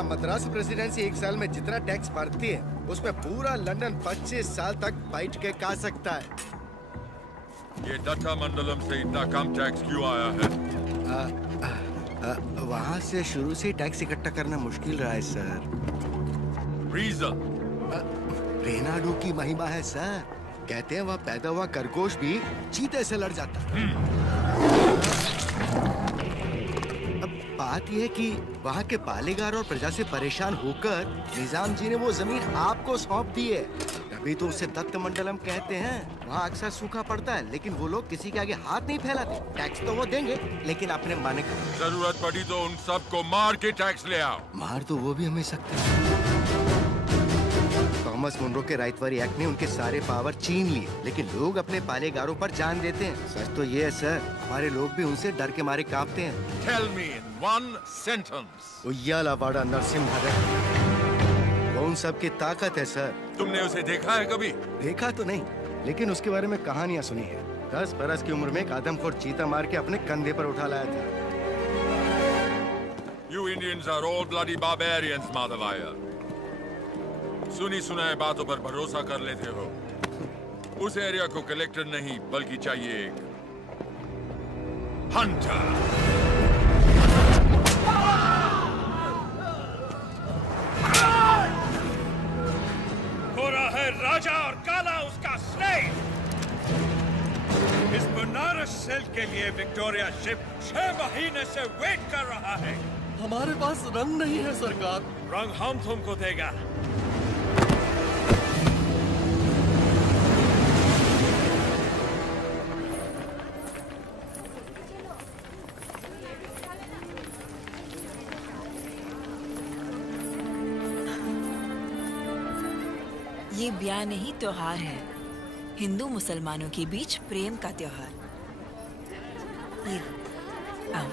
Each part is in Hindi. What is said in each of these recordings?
वरना मद्रास प्रेसिडेंसी एक साल में जितना टैक्स भरती है उसमें पूरा लंदन 25 साल तक बैठ के खा सकता है। ये दत्ता मंडलम से इतना कम टैक्स क्यों आया है? वहाँ से शुरू से टैक्स इकट्ठा करना मुश्किल रहा है सर। रीजन? रेनाडू की महिमा है सर। कहते हैं वह पैदा हुआ खरगोश भी चीते से लड़ जाता। अब बात यह है कि वहाँ के पालेगार और प्रजा से परेशान होकर निजाम जी ने वो जमीन आपको सौंप दी है। तभी तो उसे दत्त मंडलम कहते हैं। वहाँ अक्सर सूखा पड़ता है लेकिन वो लोग किसी के आगे हाथ नहीं फैलाते। टैक्स तो वो देंगे लेकिन अपने माने का। जरूरत पड़ी तो उन सबको मार के टैक्स ले आओ। मार तो वो भी हमें सकते हैं। थॉमस मुनरो के राइटवारी एक्ट ने उनके सारे पावर छीन लिए, लेकिन लोग अपने पालेगारों पर जान देते हैं। सच तो ये है सर, हमारे लोग भी उनसे डर के मारे कांपते हैं। Tell me in one sentence. उయ్యాలవాడ Narasimha वो उन सब की ताकत है सर। तुमने उसे देखा है कभी? देखा तो नहीं, लेकिन उसके बारे में कहानियां सुनी है। 10 बरस की उम्र में एक आदमखोर चीता मार के अपने कंधे पर उठा लाया था। You Indians are all bloody barbarians, माधवाया। सुनी सुनाए बातों पर भरोसा कर लेते हो। उस एरिया को कलेक्टर नहीं बल्कि चाहिए एक हंटर। गोरा है राजा और काला उसका स्लेव। इस बनारस सेल के लिए विक्टोरिया शिप 6 महीने से वेट कर रहा है। हमारे पास रंग नहीं है सरकार। रंग हम तुमको देगा। ये ब्याह नहीं त्योहार है, हिंदू मुसलमानों के बीच प्रेम का त्योहार। ये आओ।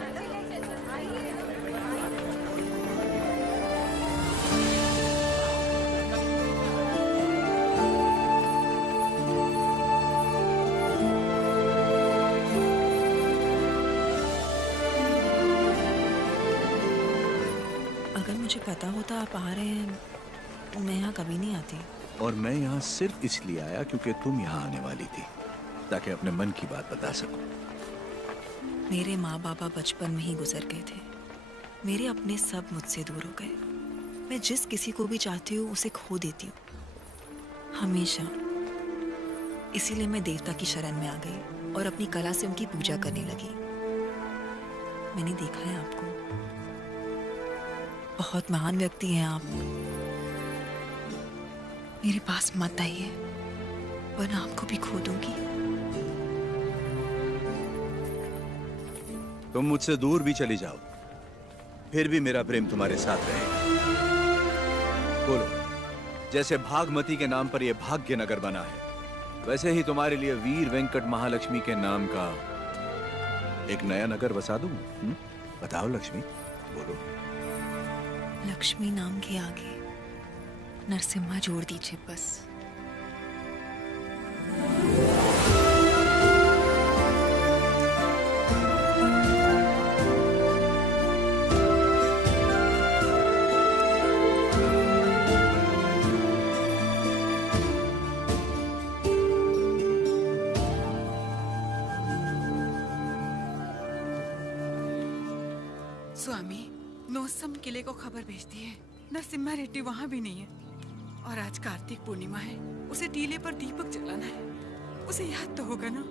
अगर मुझे पता होता आप आ रहे हैं, मैं यहाँ कभी नहीं आती। और मैं यहाँ सिर्फ इसलिए आया क्योंकि तुम यहाँ आने वाली थी, ताकि अपने मन की बात बता सकूं। मेरे माँ बाबा बचपन में ही गुजर गए थे। मेरे अपने सब मुझसे दूर हो गए। मैं जिस किसी को भी चाहती हूँ उसे खो देती हूँ, हमेशा। इसीलिए मैं देवता की शरण में आ गई और अपनी कला से उनकी पूजा करने लगी। मैंने देखा है आपको, बहुत महान व्यक्ति हैं आप। मेरे पास मत आइए वरना आपको भी खो दूंगी। तुम मुझसे दूर भी चली जाओ, फिर भी मेरा प्रेम तुम्हारे साथ रहेगा। बोलो, जैसे भागमती के नाम पर यह भाग्य नगर बना है, वैसे ही तुम्हारे लिए वीर वेंकट महालक्ष्मी के नाम का एक नया नगर बसा दूं? बताओ लक्ष्मी, बोलो। लक्ष्मी नाम के आगे नरसिम्हा जोड़ दीजिए बस। स्वामी, नोसम किले को खबर भेजती है। नरसिम्हा रेड्डी वहाँ भी नहीं है। और आज कार्तिक पूर्णिमा है, उसे टीले पर दीपक जलाना है। उसे याद तो होगा ना?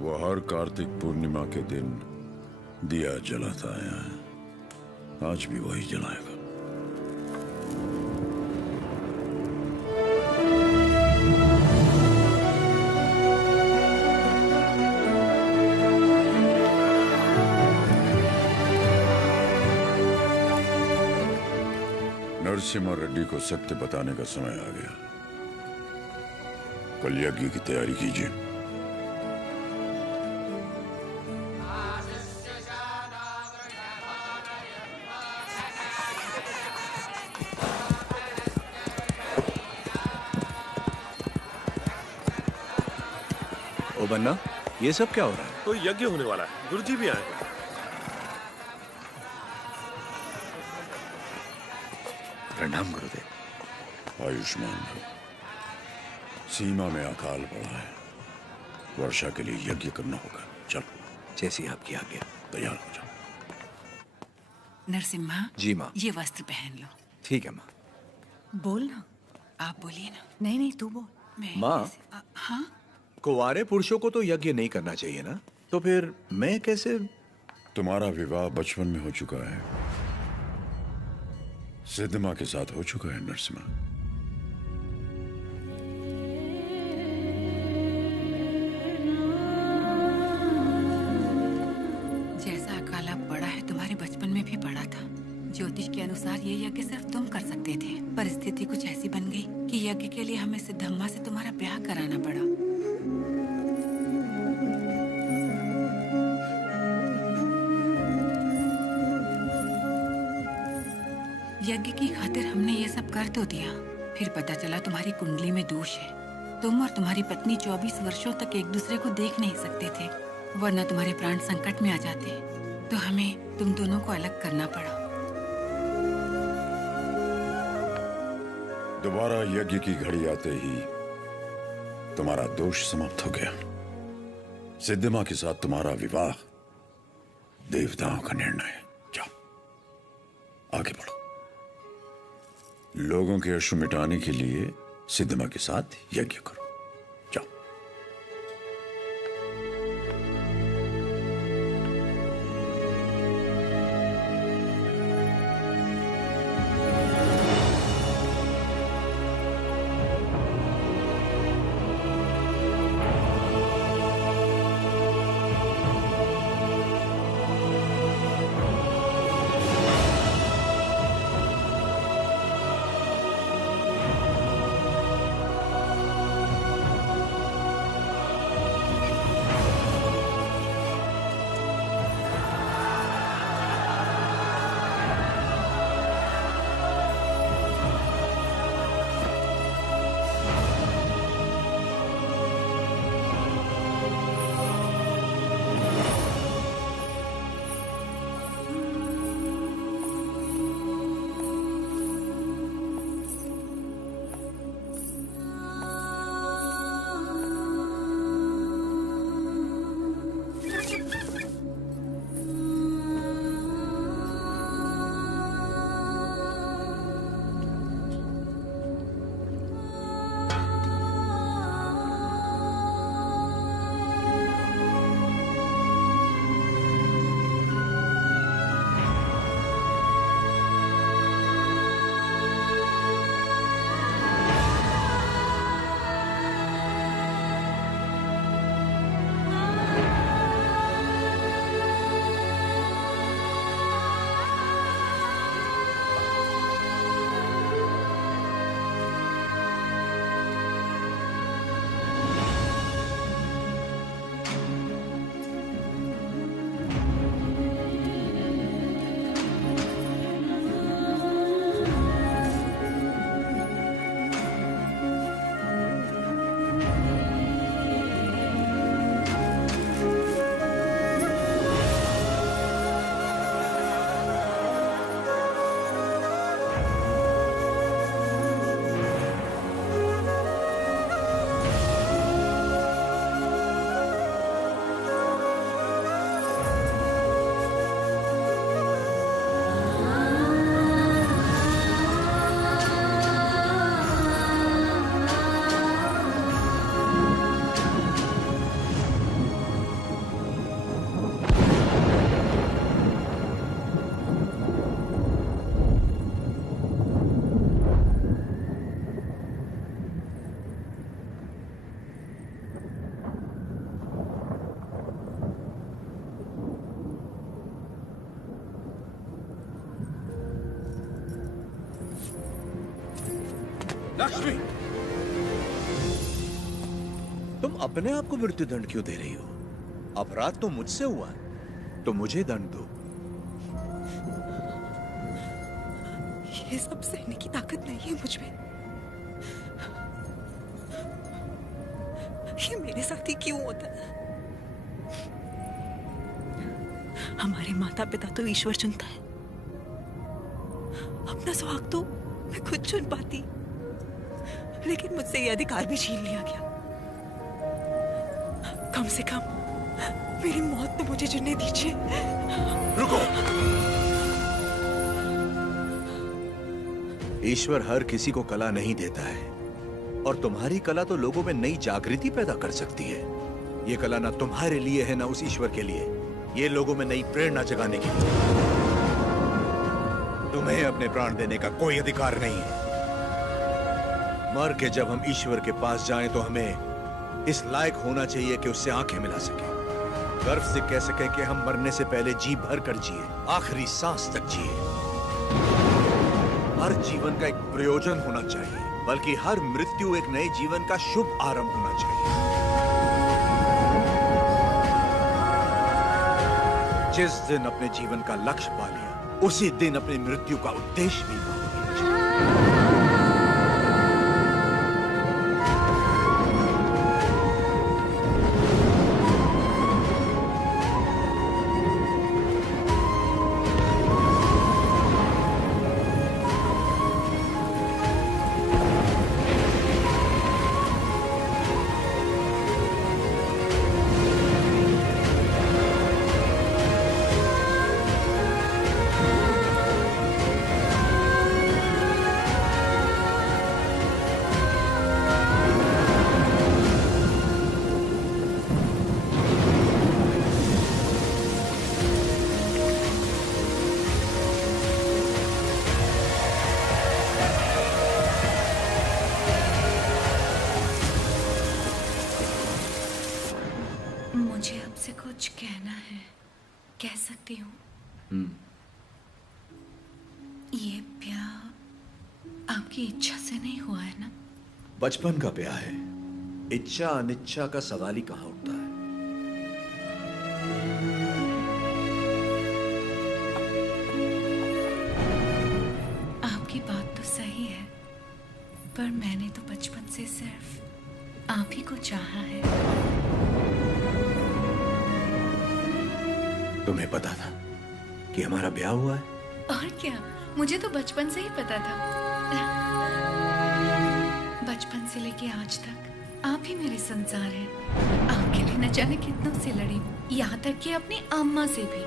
वो हर कार्तिक पूर्णिमा के दिन दिया जलाता आया है, आज भी वही जलाएगा। नरसिम्हा रेड्डी को सत्य बताने का समय आ गया। कल यज्ञ की तैयारी कीजिए। ओ बन्ना, ये सब क्या हो रहा है? तो यज्ञ होने वाला है, गुरुजी भी आए। प्रणाम गुरुदेव। आयुष्मान भव। सीमा में अकाल पड़ा है, वर्षा के लिए यज्ञ करना होगा। चलो। जैसी आपकी आज्ञा। तैयार हो जाओ। नरसिम्हा, जी माँ। ये वस्त्र पहन लो। ठीक है माँ। बोल ना। आप बोलिए ना। नहीं नहीं, तू बोल। मैं माँ। हाँ, कुंवारे पुरुषों को तो यज्ञ नहीं करना चाहिए ना, तो फिर मैं कैसे? तुम्हारा विवाह बचपन में हो चुका है, सिद्धमा के साथ हो चुका है नरसिम्हा। जैसा अकाल अब पड़ा है तुम्हारे बचपन में भी पड़ा था। ज्योतिष के अनुसार ये यज्ञ सिर्फ तुम कर सकते थे, पर स्थिति कुछ ऐसी बन गई कि यज्ञ के लिए हमें सिद्धम्मा से तुम्हारा ब्याह कराना पड़ा। यज्ञ की खातिर हमने ये सब कर तो दिया, फिर पता चला तुम्हारी कुंडली में दोष है। तुम और तुम्हारी पत्नी 24 वर्षों तक एक दूसरे को देख नहीं सकते थे, वरना तुम्हारे प्राण संकट में आ जाते। तो हमें तुम दोनों को अलग करना पड़ा। दोबारा यज्ञ की घड़ी आते ही तुम्हारा दोष समाप्त हो गया। सिद्धमा के साथ तुम्हारा विवाह देवताओं का निर्णय है। जाओ, आगे बढ़ो। लोगों के अश्रु मिटाने के लिए सिद्धमा के साथ यज्ञ करो। जाओ। लक्ष्मी, तुम अपने आप को मृत्यु दंड क्यों दे रही हो? अपराध तो मुझसे हुआ है, तो मुझे दंड दो। ये सब सहने की ताकत नहीं है मुझ में। ये मेरे साथ ही क्यों होता है? हमारे माता पिता तो ईश्वर चुनता है, अपना सुहाग तो मैं खुद चुन पाती, लेकिन मुझसे ये अधिकार भी छीन लिया गया। कम से कम मेरी मौत तो मुझे चुनने दीजिए। रुको। ईश्वर हर किसी को कला नहीं देता है, और तुम्हारी कला तो लोगों में नई जागृति पैदा कर सकती है। ये कला ना तुम्हारे लिए है, ना उस ईश्वर के लिए। ये लोगों में नई प्रेरणा जगाने के लिए। तुम्हें अपने प्राण देने का कोई अधिकार नहीं है। मर के जब हम ईश्वर के पास जाएं तो हमें इस लायक होना चाहिए कि उससे आंखें मिला सके, गर्व से कह सके कि हम मरने से पहले जी भर कर जिए, आखिरी सांस तक जिए। हर जीवन का एक प्रयोजन होना चाहिए, बल्कि हर मृत्यु एक नए जीवन का शुभ आरंभ होना चाहिए। जिस दिन अपने जीवन का लक्ष्य पा लिया, उसी दिन अपनी मृत्यु का उद्देश्य भी पा लिया। मुझे आपसे कुछ कहना है, कह सकती हूँ? ये ब्याह आपकी इच्छा से नहीं हुआ है ना? बचपन का ब्याह है, इच्छा अनिच्छा का सवाल ही कहाँ उठता है। आपकी बात तो सही है, पर मैंने तो बचपन से सिर्फ आप ही को चाहा है। तुम्हें पता था कि हमारा ब्याह हुआ है? और क्या, मुझे तो बचपन से ही पता था। बचपन से लेके आज तक आप ही मेरे संसार हैं। आपके लिए न जाने कितनों से लड़ी, यहाँ तक कि अपनी अम्मा से भी।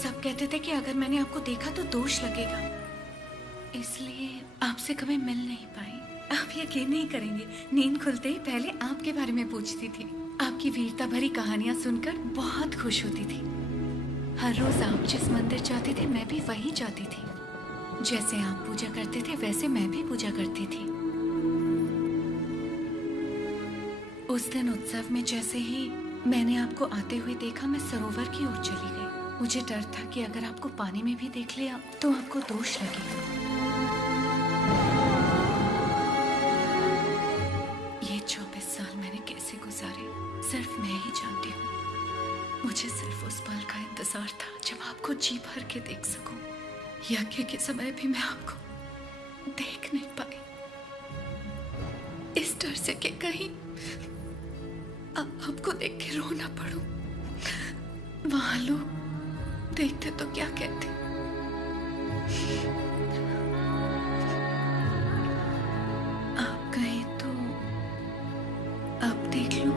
सब कहते थे कि अगर मैंने आपको देखा तो दोष लगेगा, इसलिए आपसे कभी मिल नहीं पाई। आप यकीन नहीं करेंगे, नींद खुलते ही पहले आपके बारे में पूछती थी। आपकी वीरता भरी कहानियां सुनकर बहुत खुश होती थी। हर रोज आप जिस मंदिर जाते थे मैं भी वहीं जाती थी। जैसे आप पूजा करते थे वैसे मैं भी पूजा करती थी। उस दिन उत्सव में जैसे ही मैंने आपको आते हुए देखा, मैं सरोवर की ओर चली गई। मुझे डर था कि अगर आपको पानी में भी देख लिया तो आपको दोष लगेगा। ये 24 साल मैंने कैसे गुजारे सिर्फ मैं ही जानती हूँ। मुझे सिर्फ उस पल का इंतजार था जब आपको जी भर के देख सकूं। यज्ञ के समय भी मैं आपको देख नहीं पाई, इस डर से कि कहीं आपको देख के रो ना पड़ूं। वहां लोग देखते तो क्या कहते। आप कहें तो आप देख लो।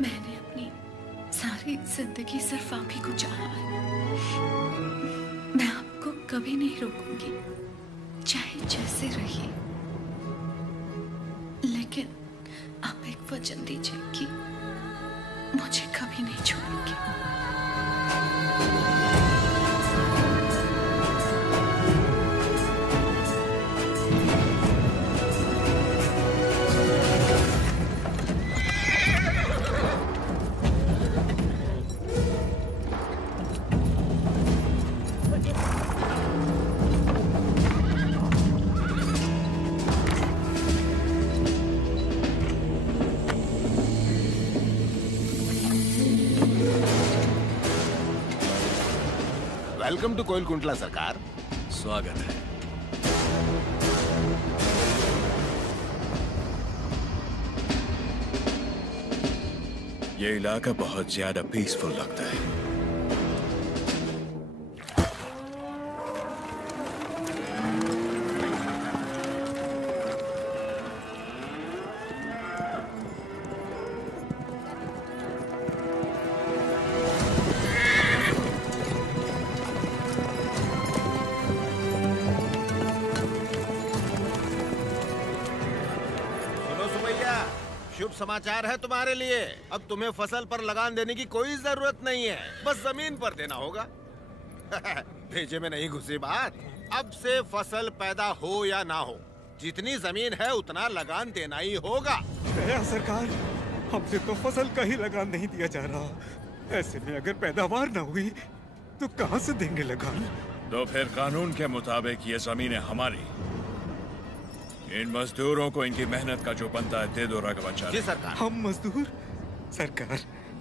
मैंने अपनी सारी जिंदगी सिर्फ आप ही को चाहा है। मैं आपको कभी नहीं रोकूंगी, चाहे जैसे रहिए, लेकिन आप एक वचन दीजिए कि मुझे कभी नहीं छोड़ेंगे। वेलकम टू कोयल कुंटला सरकार। स्वागत है। ये इलाका बहुत ज्यादा पीसफुल लगता है। शुभ समाचार है तुम्हारे लिए। अब तुम्हें फसल पर लगान देने की कोई जरूरत नहीं है, बस जमीन पर देना होगा। भेजे में नहीं घुसी बात। अब से फसल पैदा हो या ना हो, जितनी जमीन है उतना लगान देना ही होगा। सरकार, हमसे तो फसल का ही लगान नहीं दिया जा रहा। ऐसे में अगर पैदावार ना हुई तो कहाँ से देंगे लगान? तो फिर कानून के मुताबिक ये जमीन है हमारी। इन मजदूरों को इनकी मेहनत का जो बनता है दे दो राघवाचार्य। जी सरकार। हम मजदूर? सरकार,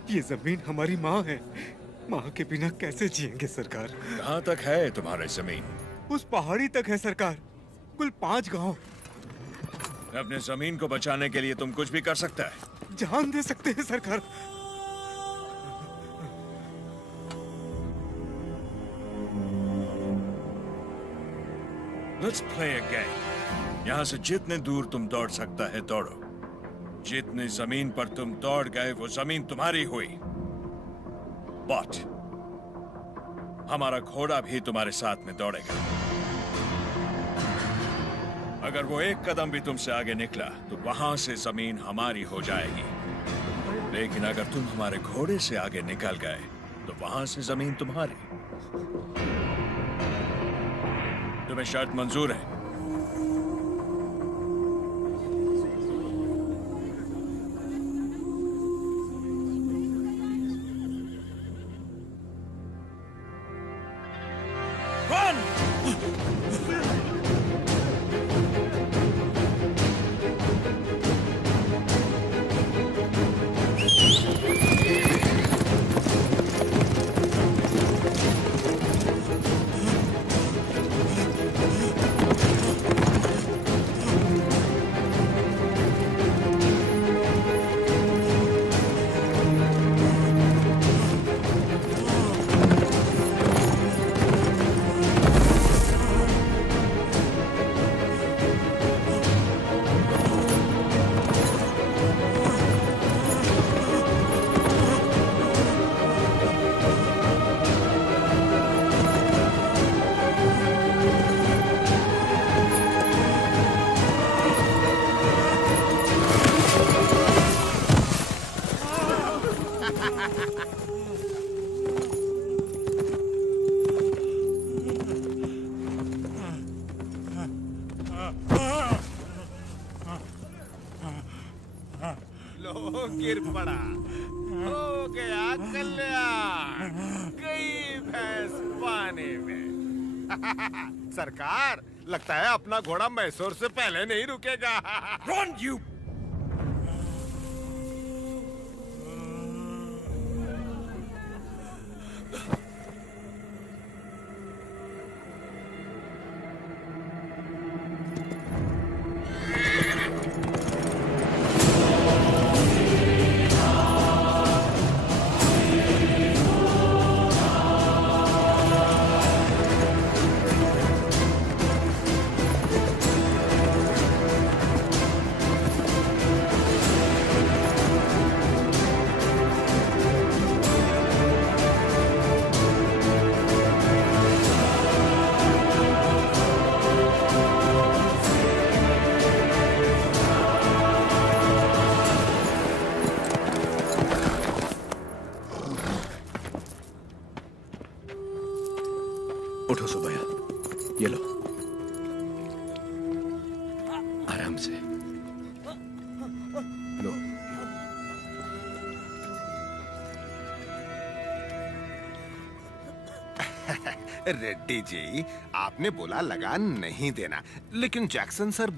ये जमीन हमारी माँ है। माँ के बिना कैसे जिएंगे सरकार? कहाँ तक है तुम्हारी जमीन? उस पहाड़ी तक है सरकार, कुल 5 गांव। अपने जमीन को बचाने के लिए तुम कुछ भी कर सकता है। जान दे सकते हैं सरकार। Let's play a game. यहाँ से जितने दूर तुम दौड़ सकता है दौड़ो। जितनी जमीन पर तुम दौड़ गए वो जमीन तुम्हारी हुई। बट हमारा घोड़ा भी तुम्हारे साथ में दौड़ेगा। अगर वो एक कदम भी तुमसे आगे निकला तो वहां से जमीन हमारी हो जाएगी। लेकिन अगर तुम हमारे घोड़े से आगे निकल गए तो वहां से जमीन तुम्हारी। तुम्हें शर्त मंजूर है? गिर पड़ा, हो गया कल्याण, गई भैंस पानी में। सरकार, लगता है अपना घोड़ा मैसूर से पहले नहीं रुकेगा। Run, you! उठो सुबैया, ये लो, आराम से लो। रेड्डी जी, आपने बोला लगान नहीं देना, लेकिन जैक्सन सर